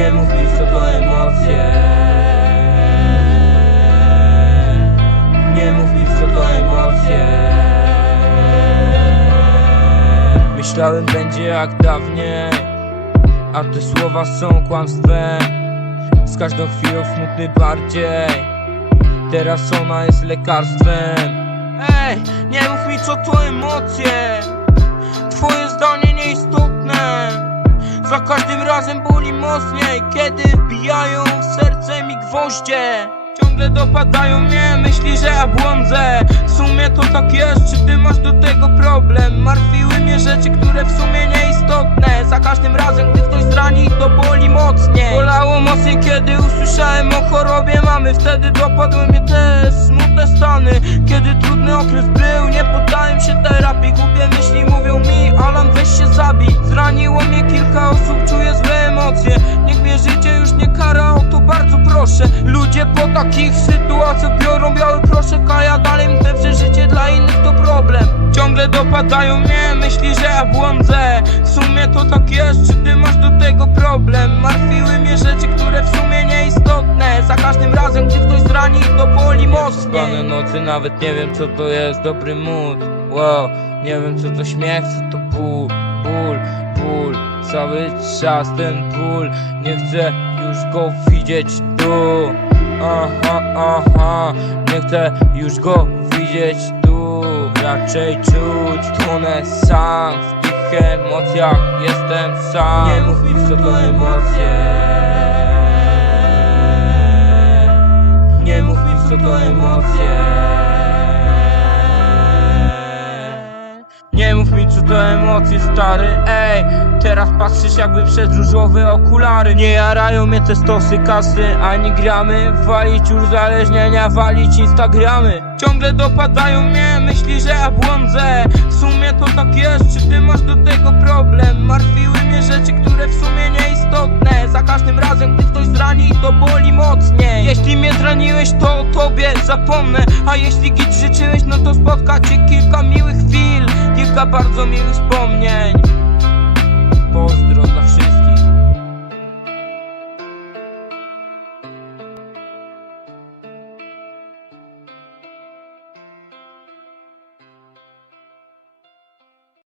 Nie mów mi co to emocje. Nie mów mi co to emocje. Myślałem będzie jak dawniej A te słowa są kłamstwem. Z każdą chwilą smutny bardziej. Teraz ona jest lekarstwem. Ej, nie mów mi co to emocje. Twoje zdanie nieistotne Za każdym razem boli mocniej Kiedy wbijają w serce mi gwoździe. Ciągle dopadają mnie myśli, że ja błądzę. W sumie to tak jest, czy ty masz do tego problem? Martwiły mnie rzeczy, które w sumie nieistotne. Za każdym razem, gdy ktoś zrani, to boli mocniej. Bolało mocniej, kiedy usłyszałem o chorobie mamy. Wtedy dopadły mnie te smutne stany Kiedy trudny proszę. Ludzie po takich sytuacjach biorą biały proszek A ja dalej mknę przeżycie, dla innych to problem. Ciągle dopadają mnie myśli, że ja błądzę. W sumie to tak jest, czy ty masz do tego problem? Martwiły mnie rzeczy, które w sumie nieistotne. Za każdym razem, gdy ktoś zrani, to boli mocniej. nocy, nawet nie wiem co to jest dobry mood Wow, nie wiem co to śmiech, co to ból, ból, ból. Cały czas ten ból, nie chcę już go widzieć tu. Aha, aha, nie chcę już go widzieć tu. Raczej czuć tonę sam W tych emocjach. Jestem sam. Nie mów mi co to emocje. Nie mów mi co to emocje. Nie mów mi co to emocje stary, ej Teraz patrzysz jakby przez różowe okulary. Nie jarają mnie te stosy kasy ani gramy. Walić uzależnienia, walić instagramy. Ciągle dopadają mnie myśli, że ja błądzę. W sumie to tak jest, czy ty masz do tego problem? Martwiły mnie rzeczy, które w sumie nieistotne. Za każdym razem, gdy ktoś zrani, to boli mocniej Jeśli mnie zraniłeś, to o tobie zapomnę. A jeśli git życzyłeś, no to spotka cię kilka miłych chwil. Kilka bardzo miłych wspomnień both